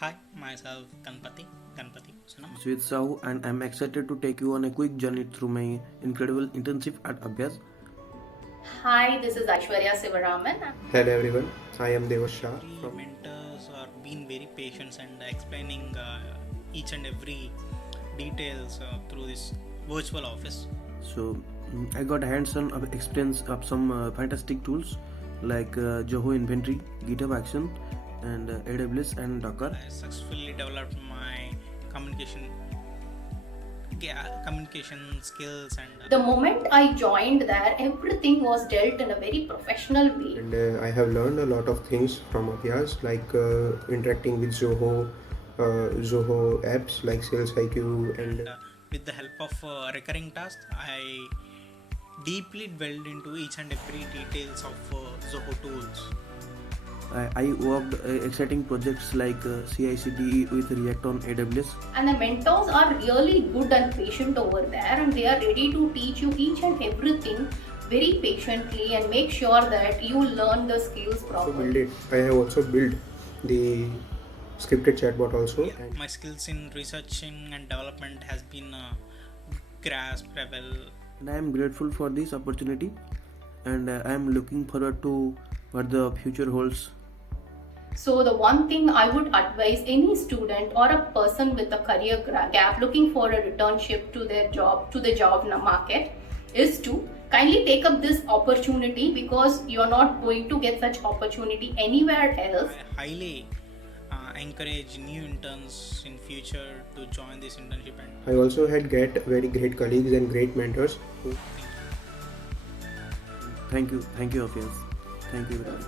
Hi, myself Kanpati Sunam. Sweet Sahu, and I'm excited to take you on a quick journey through my incredible internship at Abhyaz. Hi, this is Aishwarya Sivaraman. Hello everyone, I am Devashah Every from mentors are being very patient and explaining each and every details through this virtual office. So, I got hands-on experience of some fantastic tools like Zoho Inventory, GitHub Action, and AWS and Docker. I successfully developed my communication skills and The moment I joined there, everything was dealt in a very professional way. and I have learned a lot of things from Abhyaz like interacting with Zoho apps like Sales IQ and with the help of recurring tasks, I deeply dwelled into each and every details of Zoho tools. I worked exciting projects like CI/CD with React on AWS. And the mentors are really good and patient over there, and they are ready to teach you each and everything very patiently and make sure that you learn the skills properly. I have also built the scripted chatbot also. Yeah, my skills in researching and development has been grasped well. And I am grateful for this opportunity, and I am looking forward to what the future holds. So the one thing I would advise any student or a person with a career gap looking for a returnship to their job, to the job market, is to kindly take up this opportunity, because you're not going to get such opportunity anywhere else. I highly encourage new interns in future to join this internship. And I also had very great colleagues and great mentors. Thank you, Abhyaz. Thank you very much.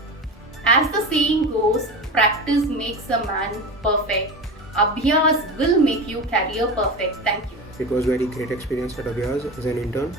As the saying goes, practice makes a man perfect. Abhyas will make you career perfect. Thank you. It was very great experience at Abhyaz as an intern.